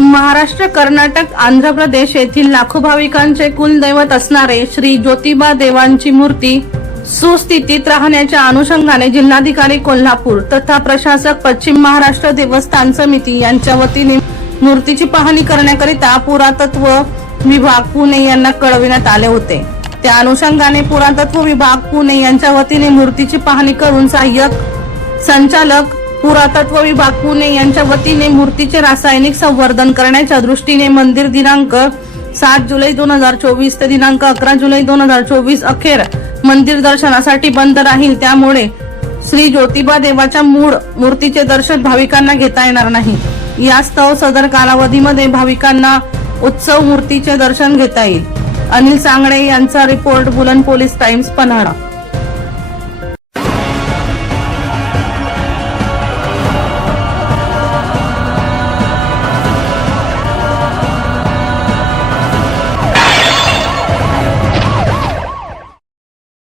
महाराष्ट्र कर्नाटक आंध्र प्रदेश येथील लाखो भाविकांचे कुलदैवत असणारे श्री ज्योतिबा देवांची मूर्ती सुस्थितीत राहण्याच्या अनुषंगाने जिल्हाधिकारी कोल्हापूर तथा प्रशासक पश्चिम महाराष्ट्र देवस्थान समिती यांच्या वतीने मूर्तीची पाहणी करण्याकरिता पुरातत्व विभाग पुणे यांना कळविण्यात आले होते. त्या अनुषंगाने पुरातत्व विभाग पुणे यांच्या वतीने मूर्तीची पाहणी करून सहाय्यक संचालक पुरातत्व विभाग पुणे यांच्या वतीने मूर्तीचे रासायनिक संवर्धन करण्याच्या दृष्टीने मंदिर दिनांक सात जुलै दोन हजार चोवीस ते दिनांक अकरा जुलै दोन हजार चोवीस अखेर मंदिर दर्शनासाठी बंद राहील. त्यामुळे श्री ज्योतिबा देवाच्या मूळ मूर्तीचे दर्शन भाविकांना घेता येणार नाही. यास्तव सदर कालावधीमध्ये भाविकांना उत्सव मूर्तीचे दर्शन घेता येईल. अनिल सांगडे यांचा रिपोर्ट बुलन पोलीस टाइम्स पन्हाळा.